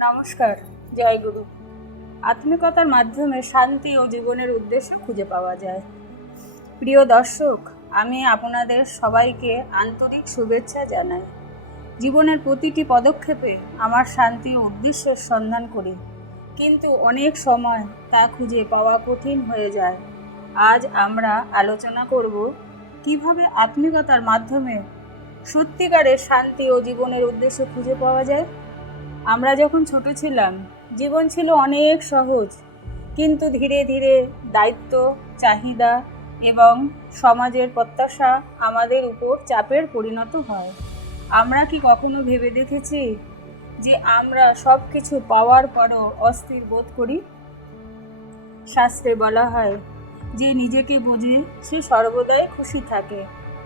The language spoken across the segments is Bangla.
নমস্কার, জয় গুরু। আত্মিকতার মাধ্যমে শান্তি ও জীবনের উদ্দেশ্য খুঁজে পাওয়া যায়। প্রিয় দর্শক, আমি আপনাদের সবাইকে আন্তরিক শুভেচ্ছা জানাই। জীবনের প্রতিটি পদক্ষেপে আমার শান্তি ও উদ্দেশ্যের সন্ধান করি। কিন্তু অনেক সময় তা খুঁজে পাওয়া কঠিন হয়ে যায়। আজ আমরা আলোচনা করব কীভাবে আত্মিকতার মাধ্যমে সত্যিকারের শান্তি ও জীবনের উদ্দেশ্য খুঁজে পাওয়া যায়। আমরা যখন ছোট ছিলাম, জীবন ছিল অনেক সহজ। কিন্তু ধীরে ধীরে দায়িত্ব, চাহিদা এবং সমাজের প্রত্যাশা আমাদের উপর চাপের পরিণত হয়। আমরা কি কখনো ভেবে দেখেছি যে আমরা সব কিছু পাওয়ার পরও অস্থির বোধ করি? শাস্ত্রে বলা হয়, যে নিজেকে বোঝে সে সর্বদাই খুশি থাকে।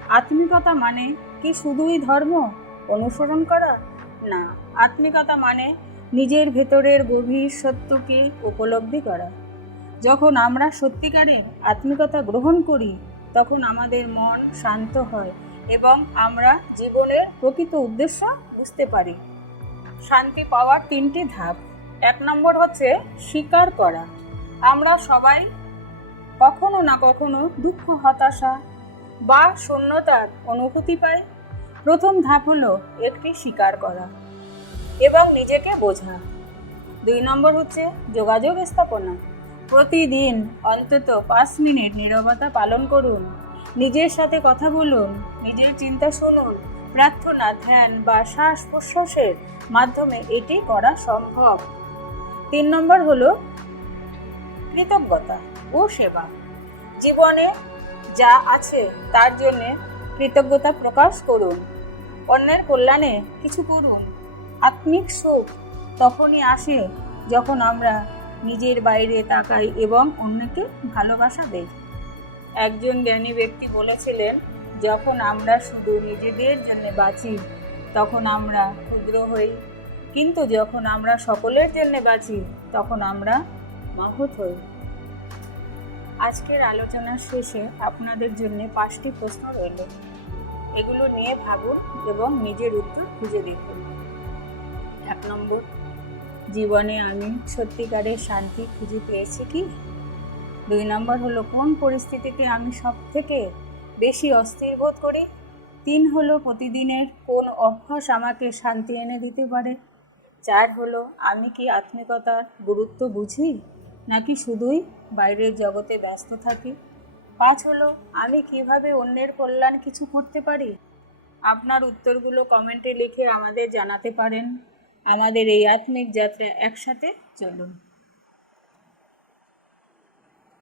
আত্মিকতা মানে কি শুধুই ধর্ম? অনুসরণ করা? না, আত্মিকতা মানে নিজের ভেতরের গভীর সত্যকে উপলব্ধি করা। যখন আমরা সত্যিকারের আত্মিকতা গ্রহণ করি, তখন আমাদের মন শান্ত হয় এবং আমরা জীবনের প্রকৃত উদ্দেশ্য বুঝতে পারি। শান্তি পাওয়ার তিনটি ধাপ। এক নম্বর হচ্ছে স্বীকার করা। আমরা সবাই কখনো না কখনো দুঃখ, হতাশা বা শূন্যতার অনুভূতি পাই। প্রথম ধাপ হলো একটি স্বীকার করা। এবং নিজেকে বোঝা। দুই নম্বর হচ্ছে যোগাযোগ স্থাপনা। প্রতিদিন অন্তত পাঁচ মিনিট নীরবতা পালন করুন। নিজের সাথে কথা বলুন, নিজের চিন্তা শুনুন, প্রার্থনা, ধ্যান বা শ্বাস প্রশ্বাসের মাধ্যমে এটি করা সম্ভব। তিন নম্বর হলো কৃতজ্ঞতা ও সেবা। জীবনে যা আছে তার জন্যে কৃতজ্ঞতা প্রকাশ করুন। অন্যের কল্যাণে কিছু করুন। আত্মিক সুখ তখনই আসে যখন আমরা নিজের বাইরে তাকাই এবং অন্যকে ভালোবাসা দেই। একজন জ্ঞানী ব্যক্তি বলেছিলেন, যখন আমরা শুধু নিজেদের জন্য বাঁচি, তখন আমরা ক্ষুদ্র হই। কিন্তু যখন আমরা সকলের জন্য বাঁচি, তখন আমরা মহৎ হই। আজকের আলোচনার শেষে আপনাদের জন্য পাঁচটি প্রশ্ন রইল। এগুলো নিয়ে ভাবুন এবং নিজের উত্তর খুঁজে দেখুন। এক নম্বর। জীবনে আমি সত্যিকারের শান্তি খুঁজে পেয়েছি কি? দুই নম্বর হলো, কোন পরিস্থিতিতে আমি সব থেকে বেশি অস্থির বোধ করি? তিন হলো, প্রতিদিনের কোন অভ্যাস আমাকে শান্তি এনে দিতে পারে? চার হলো, আমি কি আত্মিকতার গুরুত্ব বুঝি? নাকি শুধুই বাইরের জগতে ব্যস্ত থাকি? পাঁচ হলো, আমি কীভাবে অন্যের কল্যাণ কিছু করতে পারি? আপনার উত্তরগুলো কমেন্টে লিখে আমাদের জানাতে পারেন। আমাদের এই আত্মিক যাত্রা একসাথে চলুন।